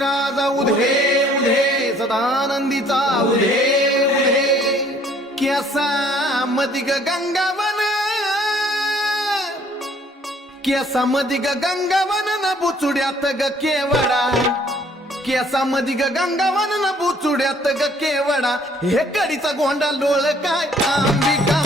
राजा उधे उधे सदानंदीचा उधे उधे केसा मदिग गंगावन केसा मदिग गंगावन न बुचुड्यात ग केवडा केसा मदिग गंगावन न बुचुड्यात ग केवडा हे कडीचा गोंडा लोळ काय अंबिका